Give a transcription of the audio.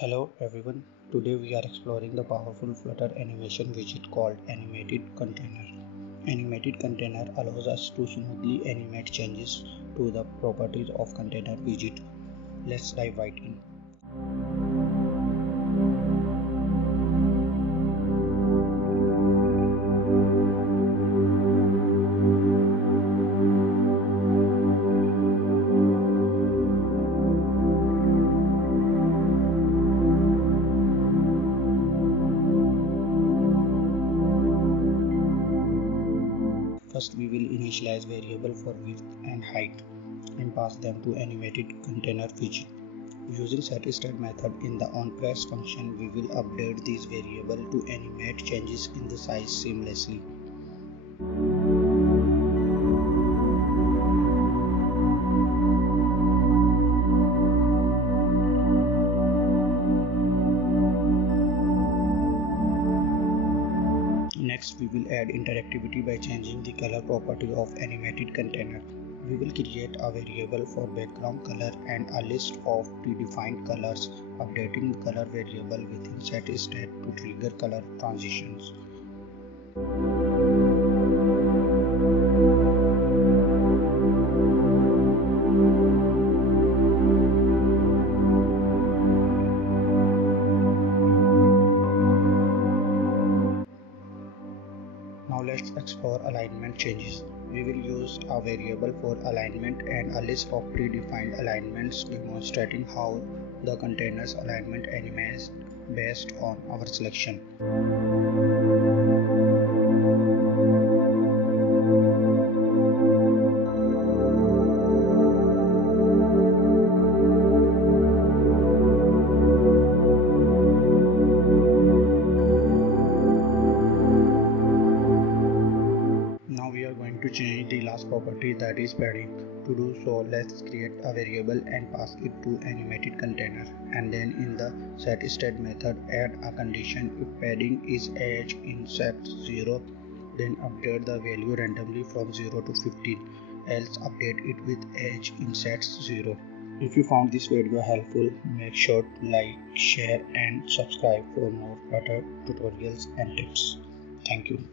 Hello everyone, today we are exploring the powerful Flutter animation widget called Animated Container. Animated Container allows us to smoothly animate changes to the properties of container widget. Let's dive right in. First, we will initialize variable for width and height and pass them to animated container widget. Using setState method in the onPress function, we will update these variables to animate changes in the size seamlessly. Next, we will add interactivity by changing the color property of animated container. We will create a variable for background color and a list of predefined colors, updating the color variable within setState to trigger color transitions. Now let's explore alignment changes. We will use a variable for alignment and a list of predefined alignments demonstrating how the container's alignment animates based on our selection. Now we are going to change the last property, that is padding. To do so, let's create a variable and pass it to animated container, and then in the setState method add a condition. If padding is age in set 0, then update the value randomly from 0 to 15, else update it with age in set 0. If you found this video helpful, make sure to like, share and subscribe for more Flutter tutorials and tips. Thank you.